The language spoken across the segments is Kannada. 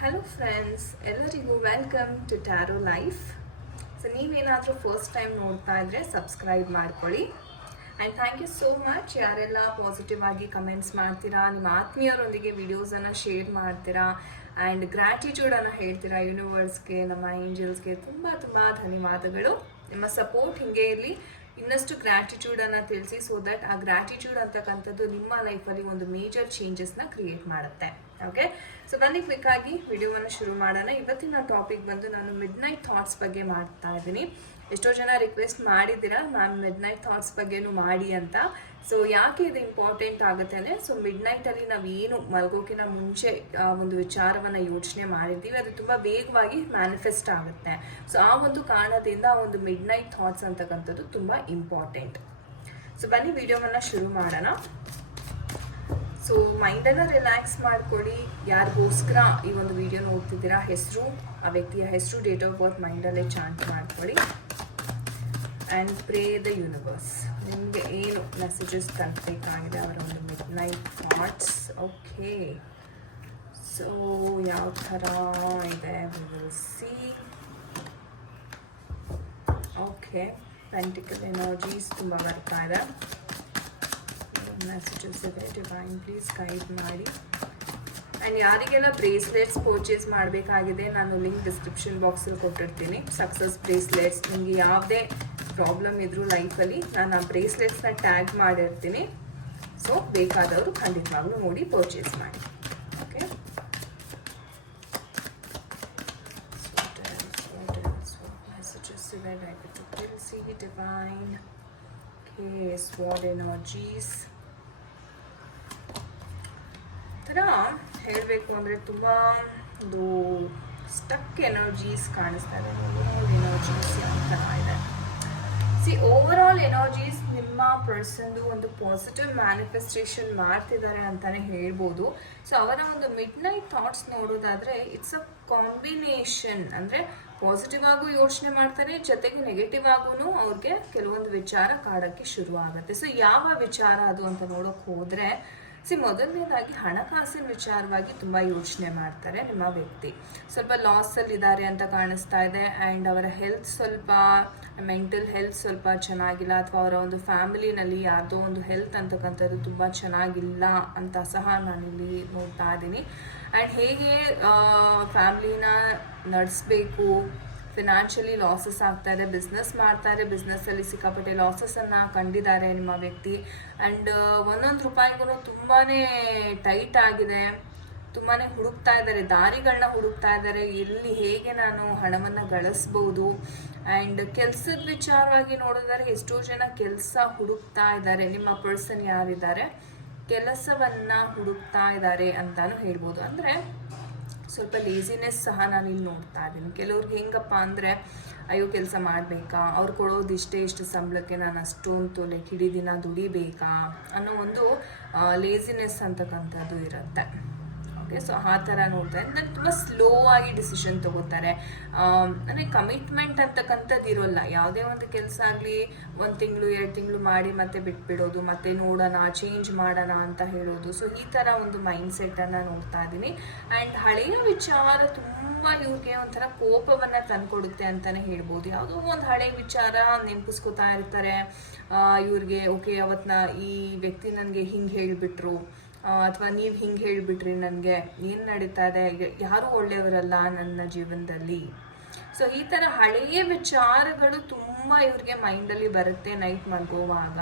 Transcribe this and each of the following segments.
ಹಲೋ ಫ್ರೆಂಡ್ಸ್, ಎಲ್ಲರಿಗೂ welcome to tarot life. So ನೀವೇನಾದರೂ ಫಸ್ಟ್ ಟೈಮ್ ನೋಡ್ತಾ ಇದ್ರೆ ಸಬ್ಸ್ಕ್ರೈಬ್ ಮಾಡ್ಕೊಳ್ಳಿ. And thank you so much ಯಾರೆಲ್ಲ ಪಾಸಿಟಿವ್ ಆಗಿ ಕಮೆಂಟ್ಸ್ ಮಾಡ್ತೀರಾ, ನಿಮ್ಮ ಆತ್ಮೀಯರೊಂದಿಗೆ ವಿಡಿಯೋಸನ್ನು ಶೇರ್ ಮಾಡ್ತೀರಾ ಆ್ಯಂಡ್ ಗ್ರ್ಯಾಟಿಟ್ಯೂಡನ್ನು ಹೇಳ್ತೀರಾ ಯೂನಿವರ್ಸ್ಗೆ, ನಮ್ಮ ಏಂಜಲ್ಸ್ಗೆ ತುಂಬ ತುಂಬ ಧನ್ಯವಾದಗಳು. ನಿಮ್ಮ ಸಪೋರ್ಟ್ ಹೀಗೆ ಇರಲಿ, ಇನ್ನಷ್ಟು ಗ್ರ್ಯಾಟಿಟ್ಯೂಡನ್ನು ತಿಳಿಸಿ. ಸೊ ದಟ್ ಆ ಗ್ರ್ಯಾಟಿಟ್ಯೂಡ್ ಅಂತಕ್ಕಂಥದ್ದು ನಿಮ್ಮ ಲೈಫಲ್ಲಿ ಒಂದು ಮೇಜರ್ ಚೇಂಜಸ್ನ ಕ್ರಿಯೇಟ್ ಮಾಡುತ್ತೆ. ಓಕೆ, ಸೊ ಬನ್ನಿ ಕ್ವಿಕ್ ಆಗಿ ವಿಡಿಯೋವನ್ನು ಶುರು ಮಾಡೋಣ. ಇವತ್ತಿನ ಟಾಪಿಕ್ ಬಂದು ನಾನು ಮಿಡ್ ನೈಟ್ ಥಾಟ್ಸ್ ಬಗ್ಗೆ ಮಾಡ್ತಾ ಇದ್ದೀನಿ. ಎಷ್ಟೋ ಜನ ರಿಕ್ವೆಸ್ಟ್ ಮಾಡಿದ್ದೀರಾ ಮ್ಯಾಮ್ ಮಿಡ್ ನೈಟ್ ಥಾಟ್ಸ್ ಬಗ್ಗೆನೂ ಮಾಡಿ ಅಂತ. ಸೊ ಯಾಕೆ ಇದು ಇಂಪಾರ್ಟೆಂಟ್ ಆಗುತ್ತೆ ಅಂದರೆ, ಸೊ ಮಿಡ್ ನೈಟಲ್ಲಿ ನಾವೇನು ಮಲಗೋಕ್ಕಿಂತ ಮುಂಚೆ ಒಂದು ವಿಚಾರವನ್ನು ಯೋಚನೆ ಮಾಡಿರ್ತೀವಿ, ಅದು ತುಂಬ ವೇಗವಾಗಿ ಮ್ಯಾನಿಫೆಸ್ಟ್ ಆಗುತ್ತೆ. ಸೊ ಆ ಒಂದು ಕಾರಣದಿಂದ ಒಂದು ಮಿಡ್ ನೈಟ್ ಥಾಟ್ಸ್ ಅಂತಕ್ಕಂಥದ್ದು ತುಂಬ ಇಂಪಾರ್ಟೆಂಟ್. ಸೊ ಬನ್ನಿ ವಿಡಿಯೋವನ್ನು ಶುರು ಮಾಡೋಣ. ಸೊ ಮೈಂಡನ್ನು ರಿಲ್ಯಾಕ್ಸ್ ಮಾಡ್ಕೊಳ್ಳಿ. ಯಾರಿಗೋಸ್ಕರ ಈ ಒಂದು ವಿಡಿಯೋ ನೋಡ್ತಿದ್ದೀರಾ, ಹೆಸರು, ಆ ವ್ಯಕ್ತಿಯ ಹೆಸರು, ಡೇಟ್ ಆಫ್ ಬರ್ತ್ ಮೈಂಡಲ್ಲೇ ಚಾಂಟ್ ಮಾಡ್ಕೊಳ್ಳಿ. ಆ್ಯಂಡ್ ಪ್ರೇ ದ ಯೂನಿವರ್ಸ್, ನಿಮಗೆ ಏನು ಮೆಸೇಜಸ್ ತಲುಪಬೇಕಾಗಿದೆ ಅವರ ಒಂದು mid night thoughts. Okay, so ಯಾವ ಥರ ಇದೆ we will see. Okay, pentacle energies ತುಂಬ ಬರ್ತಾ ಇದೆ. ಮೆಸೇಜಸ್ ಇದೆ, ಡಿವೈನ್ ಪ್ಲೀಸ್ ಗೈಡ್ ಮಾಡಿ. ಆ್ಯಂಡ್ ಯಾರಿಗೆಲ್ಲ ಬ್ರೇಸ್ಲೆಟ್ಸ್ ಪರ್ಚೇಸ್ ಮಾಡಬೇಕಾಗಿದೆ, ನಾನು ಲಿಂಕ್ ಡಿಸ್ಕ್ರಿಪ್ಷನ್ ಬಾಕ್ಸಲ್ಲಿ ಕೊಟ್ಟಿರ್ತೀನಿ. ಸಕ್ಸಸ್ ಬ್ರೇಸ್ಲೆಟ್ಸ್, ನಿಮಗೆ ಯಾವುದೇ ಪ್ರಾಬ್ಲಮ್ ಇದ್ರೂ ಲೈಫಲ್ಲಿ ನಾನು ಆ ಬ್ರೇಸ್ಲೆಟ್ಸ್ನ ಟ್ಯಾಗ್ ಮಾಡಿರ್ತೀನಿ. ಸೊ ಬೇಕಾದವರು ಖಂಡಿತವಾಗ್ಲೂ ನೋಡಿ ಪರ್ಚೇಸ್ ಮಾಡಿ. ಓಕೆ, ಮೆಸೇಜಸ್ ಇವೆ, ದಯವಿಟ್ಟು ತಿಳಿಸಿ ಡಿವೈನ್. ಓಕೆ, ಸ್ವಾಡ್ ಎನರ್ಜೀಸ್ ಥರ ಹೇಳಬೇಕು ಅಂದರೆ ತುಂಬ ಒಂದು ಸ್ಟಕ್ ಎನರ್ಜೀಸ್ ಕಾಣಿಸ್ತಾ ಇದೆ. ಎನರ್ಜೀಸ್ ಯಾವ ಥರ ಇದೆ, ಸಿ ಓವರ್ ಆಲ್ ಎನರ್ಜೀಸ್ ನಿಮ್ಮ ಪರ್ಸನ್ದು ಒಂದು ಪಾಸಿಟಿವ್ ಮ್ಯಾನಿಫೆಸ್ಟೇಷನ್ ಮಾಡ್ತಿದ್ದಾರೆ ಅಂತಲೇ ಹೇಳ್ಬೋದು. ಸೊ ಅವರ ಒಂದು ಮಿಡ್ ನೈಟ್ ಥಾಟ್ಸ್ ನೋಡೋದಾದರೆ ಇಟ್ಸ್ ಅ ಕಾಂಬಿನೇಷನ್. ಅಂದರೆ ಪಾಸಿಟಿವ್ ಆಗೂ ಯೋಚನೆ ಮಾಡ್ತಾರೆ, ಜೊತೆಗೆ ನೆಗೆಟಿವ್ ಆಗೂ ಅವ್ರಿಗೆ ಕೆಲವೊಂದು ವಿಚಾರ ಕಾಡೋಕ್ಕೆ ಶುರು ಆಗುತ್ತೆ. ಸೊ ಯಾವ ವಿಚಾರ ಅದು ಅಂತ ನೋಡೋಕೆ ಹೋದರೆ, ಮೊದಲನೇದಾಗಿ ಹಣಕಾಸಿನ ವಿಚಾರವಾಗಿ ತುಂಬ ಯೋಚನೆ ಮಾಡ್ತಾರೆ ನಿಮ್ಮ ವ್ಯಕ್ತಿ. ಸ್ವಲ್ಪ ಲಾಸಲ್ಲಿದ್ದಾರೆ ಅಂತ ಕಾಣಿಸ್ತಾ ಇದೆ. ಆ್ಯಂಡ್ ಅವರ ಹೆಲ್ತ್ ಸ್ವಲ್ಪ, ಮೆಂಟಲ್ ಹೆಲ್ತ್ ಸ್ವಲ್ಪ ಚೆನ್ನಾಗಿಲ್ಲ, ಅಥವಾ ಅವರ ಒಂದು ಫ್ಯಾಮಿಲಿನಲ್ಲಿ ಯಾರ್ದೋ ಒಂದು ಹೆಲ್ತ್ ಅಂತಕ್ಕಂಥದ್ದು ತುಂಬ ಚೆನ್ನಾಗಿಲ್ಲ ಅಂತ ಸಹ ನಾನಿಲ್ಲಿ ನೋಡ್ತಾ ಇದ್ದೀನಿ. ಆ್ಯಂಡ್ ಹೇಗೆ ಫ್ಯಾಮ್ಲಿನ ನಡೆಸಬೇಕು, ಫಿನಾನ್ಷಿಯಲಿ ಲಾಸಸ್ ಆಗ್ತಾ ಇದೆ. ಬಿಸ್ನೆಸ್ ಮಾಡ್ತಾರೆ, ಬಿಸ್ನೆಸ್ಸಲ್ಲಿ ಸಿಕ್ಕಾಪಟ್ಟೆ ಲಾಸಸ್ಸನ್ನು ಕಂಡಿದ್ದಾರೆ ನಿಮ್ಮ ವ್ಯಕ್ತಿ. ಆ್ಯಂಡ್ ಒಂದೊಂದು ರೂಪಾಯಿಗೂ ತುಂಬಾ ಟೈಟ್ ಆಗಿದೆ, ತುಂಬಾ ಹುಡುಕ್ತಾ ಇದ್ದಾರೆ, ದಾರಿಗಳನ್ನ ಹುಡುಕ್ತಾ ಇದ್ದಾರೆ, ಎಲ್ಲಿ ಹೇಗೆ ನಾನು ಹಣವನ್ನು ಗಳಿಸ್ಬೋದು. ಆ್ಯಂಡ್ ಕೆಲಸದ ವಿಚಾರವಾಗಿ ನೋಡಿದರೆ ಎಷ್ಟೋ ಜನ ಕೆಲಸ ಹುಡುಕ್ತಾ ಇದ್ದಾರೆ. ನಿಮ್ಮ ಪರ್ಸನ್ ಯಾರಿದ್ದಾರೆ ಕೆಲಸವನ್ನು ಹುಡುಕ್ತಾ ಇದ್ದಾರೆ ಅಂತಾನು ಹೇಳ್ಬೋದು. ಅಂದರೆ ಸ್ವಲ್ಪ ಲೇಸಿನೆಸ್ ಸಹ ನಾನು ಇಲ್ಲಿ ನೋಡ್ತಾ ಇದ್ದೀನಿ. ಕೆಲವ್ರಿಗೆ ಹೆಂಗಪ್ಪ ಅಂದರೆ, ಅಯ್ಯೋ ಕೆಲಸ ಮಾಡಬೇಕಾ, ಅವ್ರು ಕೊಡೋದು ಇಷ್ಟು ಸಂಬಳಕ್ಕೆ ನಾನು ಅಷ್ಟೊಂದು ಇಡೀ ದಿನ ದುಡಿಬೇಕಾ ಅನ್ನೋ ಒಂದು ಲೇಸಿನೆಸ್ ಅಂತಕ್ಕಂಥದ್ದು ಇರುತ್ತೆ. ಓಕೆ, ಸೊ ಆ ಥರ ನೋಡ್ತಾ ಇದ್ದಾರೆ. ತುಂಬ ಸ್ಲೋ ಆಗಿ ಡಿಸಿಷನ್ ತೊಗೋತಾರೆ. ಅಂದರೆ ಕಮಿಟ್ಮೆಂಟ್ ಅಂತಕ್ಕಂಥದ್ದು ಇರೋಲ್ಲ. ಯಾವುದೇ ಒಂದು ಕೆಲಸ ಆಗಲಿ 1 ತಿಂಗಳು 2 ತಿಂಗಳು ಮಾಡಿ ಮತ್ತೆ ಬಿಟ್ಬಿಡೋದು, ಮತ್ತೆ ನೋಡೋಣ, ಚೇಂಜ್ ಮಾಡೋಣ ಅಂತ ಹೇಳೋದು. ಸೊ ಈ ಥರ ಒಂದು ಮೈಂಡ್ಸೆಟ್ಟನ್ನು ನೋಡ್ತಾ ಇದ್ದೀನಿ. ಆ್ಯಂಡ್ ಹಳೆಯ ವಿಚಾರ ತುಂಬ ಇವ್ರಿಗೆ ಒಂಥರ ಕೋಪವನ್ನು ತಂದುಕೊಡುತ್ತೆ ಅಂತಲೇ ಹೇಳ್ಬೋದು. ಯಾವುದೋ ಒಂದು ಹಳೆಯ ವಿಚಾರ ನೆನಪಿಸ್ಕೊತಾ ಇರ್ತಾರೆ ಇವ್ರಿಗೆ. ಓಕೆ, ಅವತ್ತು ಈ ವ್ಯಕ್ತಿ ನನಗೆ ಹಿಂಗೆ ಹೇಳಿಬಿಟ್ರು, ಅಥವಾ ನೀವು ಹಿಂಗೆ ಹೇಳಿಬಿಟ್ರಿ, ನನಗೆ ಏನು ನಡೀತಾ ಇದೆ, ಯಾರೂ ಒಳ್ಳೆಯವರಲ್ಲ ನನ್ನ ಜೀವನದಲ್ಲಿ. ಸೊ ಈ ಥರ ಹಳೆಯ ವಿಚಾರಗಳು ತುಂಬ ಇವ್ರಿಗೆ ಮೈಂಡಲ್ಲಿ ಬರುತ್ತೆ ನೈಟ್ ಮಲ್ಗೋವಾಗ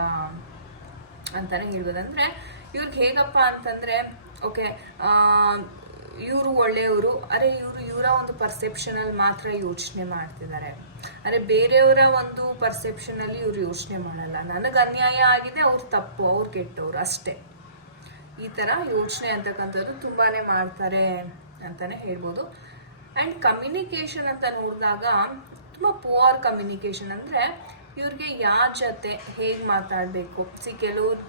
ಅಂತಲೇ ಹೇಳ್ಬೋದು. ಅಂದರೆ ಇವ್ರಿಗೆ ಹೇಗಪ್ಪ ಅಂತಂದರೆ, ಓಕೆ ಇವರು ಒಳ್ಳೆಯವರು, ಅರೆ ಇವರ ಒಂದು ಪರ್ಸೆಪ್ಷನಲ್ಲಿ ಮಾತ್ರ ಯೋಚನೆ ಮಾಡ್ತಿದ್ದಾರೆ, ಅರೆ ಬೇರೆಯವರ ಒಂದು ಪರ್ಸೆಪ್ಷನಲ್ಲಿ ಇವ್ರು ಯೋಚನೆ ಮಾಡಲ್ಲ, ನನಗೆ ಅನ್ಯಾಯ ಆಗಿದೆ, ಅವ್ರು ತಪ್ಪು, ಅವ್ರು ಕೆಟ್ಟವರು ಅಷ್ಟೇ. ಈ ಥರ ಯೋಚನೆ ಅಂತಕ್ಕಂಥದ್ದು ತುಂಬಾ ಮಾಡ್ತಾರೆ ಅಂತಲೇ ಹೇಳ್ಬೋದು. ಆ್ಯಂಡ್ ಕಮ್ಯುನಿಕೇಷನ್ ಅಂತ ನೋಡಿದಾಗ ತುಂಬ ಪುವರ್ ಕಮ್ಯುನಿಕೇಷನ್. ಅಂದರೆ ಇವ್ರಿಗೆ ಯಾರ ಜೊತೆ ಹೇಗೆ ಮಾತಾಡಬೇಕು, ಕೆಲವ್ರು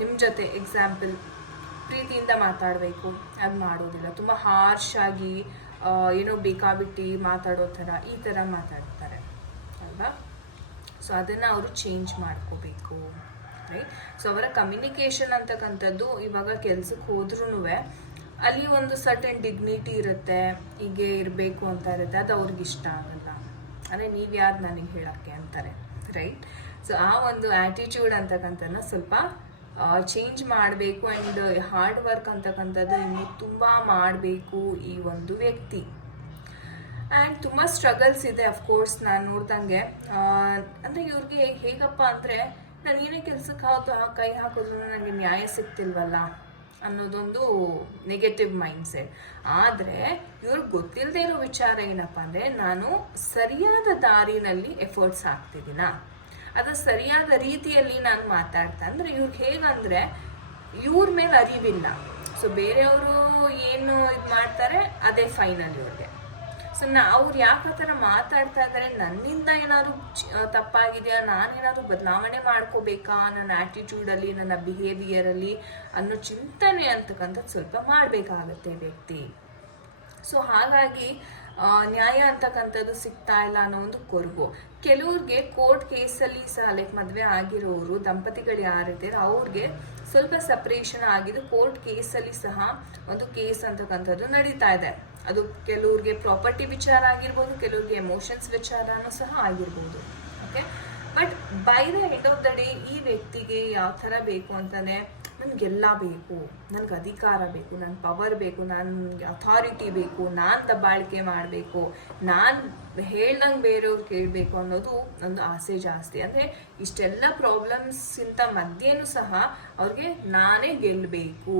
ನಿಮ್ಮ ಜೊತೆ ಎಕ್ಸಾಂಪಲ್ ಪ್ರೀತಿಯಿಂದ ಮಾತಾಡಬೇಕು, ಅದು ಮಾಡೋದಿಲ್ಲ, ತುಂಬ ಹಾರ್ಶ್ ಆಗಿ ಏನೋ ಬೇಕಾಬಿಟ್ಟು ಮಾತಾಡೋ ಥರ ಈ ಥರ ಮಾತಾಡ್ತಾರೆ ಅಲ್ವಾ. ಸೊ ಅದನ್ನು ಅವರು ಚೇಂಜ್ ಮಾಡ್ಕೋಬೇಕು. ರೈಟ್, ಸೊ ಅವರ ಕಮ್ಯುನಿಕೇಷನ್ ಅಂತಕ್ಕಂಥದ್ದು ಇವಾಗ ಕೆಲ್ಸಕ್ಕೆ ಹೋದ್ರೂ ಅಲ್ಲಿ ಒಂದು ಸರ್ಟನ್ ಡಿಗ್ನಿಟಿ ಇರುತ್ತೆ, ಹೀಗೆ ಇರಬೇಕು ಅಂತ ಇರುತ್ತೆ, ಅದು ಅವ್ರಿಗೆ ಇಷ್ಟ ಆಗಲ್ಲ. ಅಂದರೆ ನೀವು ಯಾರು ನನಗೆ ಹೇಳೋಕ್ಕೆ ಅಂತಾರೆ, ರೈಟ್? ಸೊ ಆ ಒಂದು ಆ್ಯಟಿಟ್ಯೂಡ್ ಅಂತಕ್ಕಂಥದ್ದನ್ನ ಸ್ವಲ್ಪ ಚೇಂಜ್ ಮಾಡಬೇಕು. ಆ್ಯಂಡ್ ಹಾರ್ಡ್ ವರ್ಕ್ ಅಂತಕ್ಕಂಥದ್ದು ಇನ್ನು ತುಂಬ ಮಾಡಬೇಕು ಈ ಒಂದು ವ್ಯಕ್ತಿ. ಆ್ಯಂಡ್ ತುಂಬ ಸ್ಟ್ರಗಲ್ಸ್ ಇದೆ ಅಫ್ಕೋರ್ಸ್ ನಾನು ನೋಡ್ದಂಗೆ. ಅಂದರೆ ಇವ್ರಿಗೆ ಹೇಗಪ್ಪ ಅಂದರೆ, ನಾನು ಏನೇ ಕೆಲಸಕ್ಕೆ ಕೈ ಹಾಕಿದ್ರು ನನಗೆ ನ್ಯಾಯ ಸಿಗ್ತಿಲ್ವಲ್ಲ ಅನ್ನೋದೊಂದು ನೆಗೆಟಿವ್ ಮೈಂಡ್ಸೆಟ್. ಆದರೆ ಇವ್ರಿಗೆ ಗೊತ್ತಿಲ್ಲದೆ ಇರೋ ವಿಚಾರ ಏನಪ್ಪ ಅಂದರೆ, ನಾನು ಸರಿಯಾದ ದಾರಿನಲ್ಲಿ ಎಫರ್ಟ್ಸ್ ಹಾಕ್ತಿದ್ದೀನ, ಅದು ಸರಿಯಾದ ರೀತಿಯಲ್ಲಿ ನಾನು ಮಾತಾಡ್ತಾ. ಅಂದರೆ ಇವ್ರಿಗೆ ಹೇಗಂದರೆ ಇವ್ರ ಮೇಲೆ ಅರಿವಿಲ್ಲ. ಸೊ ಬೇರೆಯವರು ಏನು ಇದು ಮಾಡ್ತಾರೆ ಅದೇ ಫೈನಲ್ ಇವ್ರಿಗೆ. ಸೊ ಅವ್ರು ಯಾಕೆ ಆ ಥರ ಮಾತಾಡ್ತಾ ಇದ್ದಾರೆ, ನನ್ನಿಂದ ಏನಾದರೂ ತಪ್ಪಾಗಿದೆಯಾ, ನಾನೇನಾದರೂ ಬದಲಾವಣೆ ಮಾಡ್ಕೋಬೇಕಾ ನನ್ನ ಆ್ಯಟಿಟ್ಯೂಡಲ್ಲಿ, ನನ್ನ ಬಿಹೇವಿಯರಲ್ಲಿ ಅನ್ನೋ ಚಿಂತನೆ ಅಂತಕ್ಕಂಥದ್ದು ಸ್ವಲ್ಪ ಮಾಡಬೇಕಾಗತ್ತೆ ವ್ಯಕ್ತಿ. ಸೊ ಹಾಗಾಗಿ ನ್ಯಾಯ ಅಂತಕ್ಕಂಥದ್ದು ಸಿಗ್ತಾ ಇಲ್ಲ ಅನ್ನೋ ಒಂದು ಕೊರಗು. ಕೆಲವ್ರಿಗೆ ಕೋರ್ಟ್ ಕೇಸಲ್ಲಿ ಸಹ ಲೈಕ್ ಮದುವೆ ಆಗಿರೋರು ದಂಪತಿಗಳು ಯಾರಿದ್ದಾರೆ ಅವ್ರಿಗೆ ಸ್ವಲ್ಪ ಸಪ್ರೇಷನ್ ಆಗಿದ್ದು ಕೋರ್ಟ್ ಕೇಸಲ್ಲಿ ಸಹ ಒಂದು ಕೇಸ್ ಅಂತಕ್ಕಂಥದ್ದು ನಡೀತಾ ಇದೆ. ಅದು ಕೆಲವ್ರಿಗೆ ಪ್ರಾಪರ್ಟಿ ವಿಚಾರ ಆಗಿರ್ಬೋದು, ಕೆಲವ್ರಿಗೆ ಎಮೋಷನ್ಸ್ ವಿಚಾರನೂ ಸಹ ಆಗಿರ್ಬೋದು. Okay, but by the end of the day ಈ ವ್ಯಕ್ತಿಗೆ ಯಾವ ಥರ ಬೇಕು ಅಂತಾನೆ, ನನಗೆಲ್ಲ ಬೇಕು, ನನಗೆ ಅಧಿಕಾರ ಬೇಕು, ನನ್ನ ಪವರ್ ಬೇಕು, ನನಗೆ ಅಥಾರಿಟಿ ಬೇಕು, ನಾನು ದಬ್ಬಾಳಿಕೆ ಮಾಡಬೇಕು, ನಾನು ಹೇಳ್ದಂಗೆ ಬೇರೆಯವ್ರು ಕೇಳಬೇಕು ಅನ್ನೋದು ಒಂದು ಆಸೆ ಜಾಸ್ತಿ. ಅಂದರೆ ಇಷ್ಟೆಲ್ಲ ಪ್ರಾಬ್ಲಮ್ಸ್ಗಿಂತ ಮಧ್ಯೆನೂ ಸಹ ಅವ್ರಿಗೆ ನಾನೇ ಗೆಲ್ಲಬೇಕು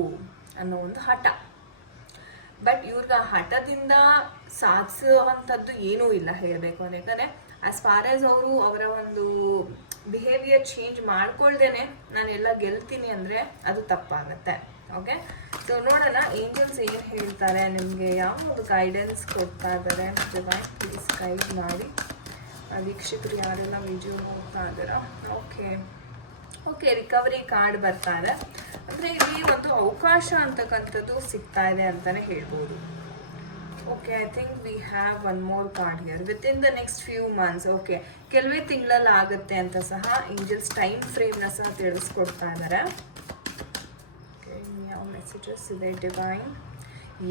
ಅನ್ನೋ ಒಂದು ಹಠ. ಬಟ್ ಇವ್ರಿಗೆ ಆ ಹಠದಿಂದ ಸಾಧಿಸುವಂಥದ್ದು ಏನೂ ಇಲ್ಲ ಹೇಳಬೇಕು ಅಂದರೆ. ಯಾಕಂದರೆ ಆ್ಯಸ್ ಫಾರ್ ಆಸ್ ಅವರು ಅವರ ಒಂದು ಬಿಹೇವಿಯರ್ ಚೇಂಜ್ ಮಾಡ್ಕೊಳ್ದೇನೆ ನಾನೆಲ್ಲ ಗೆಲ್ತೀನಿ ಅಂದರೆ ಅದು ತಪ್ಪಾಗತ್ತೆ. ಓಕೆ, ಸೊ ನೋಡೋಣ ಏಂಜಲ್ಸ್ ಏನು ಹೇಳ್ತಾರೆ, ನಿಮಗೆ ಯಾವ ಒಂದು ಗೈಡೆನ್ಸ್ ಕೊಡ್ತಾ ಇದ್ದಾರೆ. ಪ್ಲೀಸ್ ಗೈಡ್ ಮಾಡಿ ವೀಕ್ಷಕರು ಯಾರೆಲ್ಲ ವಿಡಿಯೋ ನೋಡ್ತಾ ಇದ್ದಾರಾ. ಓಕೆ, ರಿಕವರಿ ಕಾರ್ಡ್ ಬರ್ತಾ ಇದೆ. ಅಂದರೆ ಇಲ್ಲಿ ಒಂದು ಅವಕಾಶ ಅಂತಕ್ಕಂಥದ್ದು ಸಿಗ್ತಾ ಇದೆ ಅಂತಲೇ ಹೇಳ್ಬೋದು. Okay, I think we have one more card here. With in the next few months. Okay, ಕೆಲವೇ ತಿಂಗಳಲ್ಲಿ ಆಗುತ್ತೆ ಅಂತ ಸಹ ಏಂಜಲ್ಸ್ ಟೈಮ್ ಫ್ರೇಮ್ನ ಸಹ ತಿಳಿಸ್ಕೊಡ್ತಾ ಇದ್ದಾರೆ. ಯಾವ ಮೆಸೇಜಸ್ ಇದೆ ಡಿವೈನ್?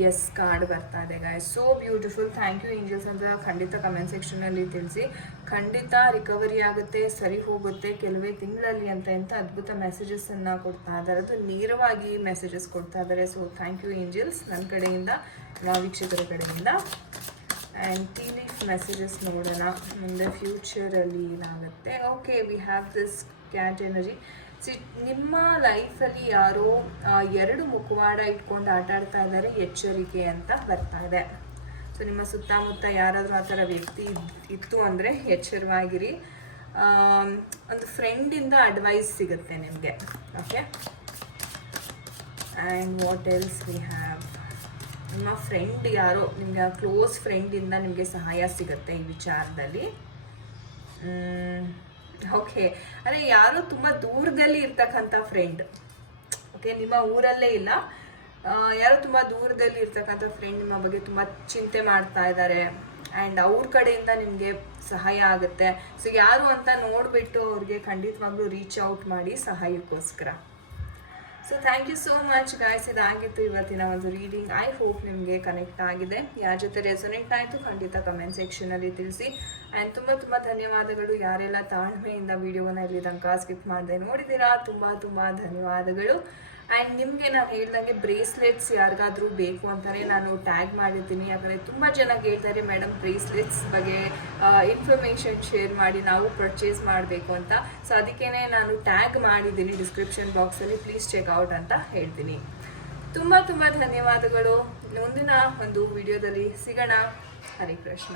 ಎಸ್, ಕಾರ್ಡ್ ಬರ್ತಾ ಇದೆ guys. So beautiful. Thank you angels ಅಂತ ಖಂಡಿತ ಕಮೆಂಟ್ ಸೆಕ್ಷನಲ್ಲಿ ತಿಳಿಸಿ. ಖಂಡಿತ ರಿಕವರಿ ಆಗುತ್ತೆ, ಸರಿ ಹೋಗುತ್ತೆ ಕೆಲವೇ ತಿಂಗಳಲ್ಲಿ ಅಂತ ಅದ್ಭುತ ಮೆಸೇಜಸ್ಸನ್ನು ಕೊಡ್ತಾ ಇದ್ದಾರೆ. ಅದು ನೇರವಾಗಿ ಮೆಸೇಜಸ್ ಕೊಡ್ತಾ ಇದ್ದಾರೆ. ಸೊ ಥ್ಯಾಂಕ್ ಯು ಏಂಜಲ್ಸ್ ನನ್ನ ಕಡೆಯಿಂದ, ವೀಕ್ಷಕರ ಕಡೆಯಿಂದ. ಆ್ಯಂಡ್ ಟೀ ಲೀಫ್ ಮೆಸೇಜಸ್ ನೋಡೋಣ ಮುಂದೆ ಫ್ಯೂಚರಲ್ಲಿ ಏನಾಗುತ್ತೆ. Okay, we have this cat energy. ನಿಮ್ಮ ಲೈಫಲ್ಲಿ ಯಾರೋ ಎರಡು ಮುಖವಾಡ ಇಟ್ಕೊಂಡು ಆಟ ಆಡ್ತಾ ಇದ್ದಾರೆ, ಎಚ್ಚರಿಕೆ ಅಂತ ಬರ್ತಾ ಇದೆ. ಸೊ ನಿಮ್ಮ ಸುತ್ತಮುತ್ತ ಯಾರಾದರೂ ಆ ಥರ ವ್ಯಕ್ತಿ ಇತ್ತು ಅಂದರೆ ಎಚ್ಚರವಾಗಿರಿ. ಒಂದು ಫ್ರೆಂಡಿಂದ ಅಡ್ವೈಸ್ ಸಿಗುತ್ತೆ ನಿಮಗೆ. Okay, and what else we have? ನಿಮ್ಮ ಫ್ರೆಂಡ್ ಯಾರೋ, ನಿಮಗೆ ಕ್ಲೋಸ್ ಫ್ರೆಂಡಿಂದ ನಿಮಗೆ ಸಹಾಯ ಸಿಗುತ್ತೆ ಈ ವಿಚಾರದಲ್ಲಿ. ಓಕೆ, ಅಂದರೆ ಯಾರೋ ತುಂಬ ದೂರದಲ್ಲಿ ಇರ್ತಕ್ಕಂಥ ಫ್ರೆಂಡ್. ಓಕೆ, ನಿಮ್ಮ ಊರಲ್ಲೇ ಇಲ್ಲ, ಯಾರೋ ತುಂಬ ದೂರದಲ್ಲಿ ಇರ್ತಕ್ಕಂಥ ಫ್ರೆಂಡ್ ನಿಮ್ಮ ಬಗ್ಗೆ ತುಂಬ ಚಿಂತೆ ಮಾಡ್ತಾ ಇದ್ದಾರೆ. ಆ್ಯಂಡ್ ಅವ್ರ ಕಡೆಯಿಂದ ನಿಮಗೆ ಸಹಾಯ ಆಗುತ್ತೆ. ಸೊ ಯಾರು ಅಂತ ನೋಡಿಬಿಟ್ಟು ಅವ್ರಿಗೆ ಖಂಡಿತವಾಗ್ಲೂ ರೀಚ್ ಔಟ್ ಮಾಡಿ ಸಹಾಯಕ್ಕೋಸ್ಕರ. So thank you so much guys. ಇದಾಗಿತ್ತು ಇವತ್ತಿನ ಒಂದು ರೀಡಿಂಗ್. ಐ ಹೋಪ್ ನಿಮಗೆ ಕನೆಕ್ಟ್ ಆಗಿದೆ. ಯಾರ ಜೊತೆ ರೆಸೊನೇಟ್ ಆಯಿತು ಖಂಡಿತ ಕಮೆಂಟ್ ಸೆಕ್ಷನಲ್ಲಿ ತಿಳಿಸಿ. ಆ್ಯಂಡ್ ತುಂಬ ಧನ್ಯವಾದಗಳು ಯಾರೆಲ್ಲ ತಾಳ್ಮೆಯಿಂದ ವಿಡಿಯೋನ ಇಲ್ಲಿ ತನಕ ಸ್ಕಿಪ್ ಮಾಡದೆ ನೋಡಿದ್ದೀರಾ. ತುಂಬ ಧನ್ಯವಾದಗಳು. ಆ್ಯಂಡ್ ನಿಮಗೆ ನಾನು ಹೇಳ್ದಂಗೆ ಬ್ರೇಸ್ಲೆಟ್ಸ್ ಯಾರಿಗಾದರೂ ಬೇಕು ಅಂತಲೇ ನಾನು ಟ್ಯಾಗ್ ಮಾಡಿರ್ತೀನಿ. ಯಾಕಂದರೆ ತುಂಬ ಜನ ಕೇಳ್ತಾರೆ ಮೇಡಮ್ ಬ್ರೇಸ್ಲೆಟ್ಸ್ ಬಗ್ಗೆ ಇನ್ಫಾರ್ಮೇಷನ್ ಶೇರ್ ಮಾಡಿ, ನಾವು ಪರ್ಚೇಸ್ ಮಾಡಬೇಕು ಅಂತ. ಸೊ ಅದಕ್ಕೇ ನಾನು ಟ್ಯಾಗ್ ಮಾಡಿದ್ದೀನಿ ಡಿಸ್ಕ್ರಿಪ್ಷನ್ ಬಾಕ್ಸಲ್ಲಿ, ಪ್ಲೀಸ್ ಚೆಕ್ಔಟ್ ಅಂತ ಹೇಳ್ತೀನಿ. ತುಂಬ ಧನ್ಯವಾದಗಳು. ಮುಂದಿನ ಒಂದು ವಿಡಿಯೋದಲ್ಲಿ ಸಿಗೋಣ. ಹರೇ ಕೃಷ್ಣ.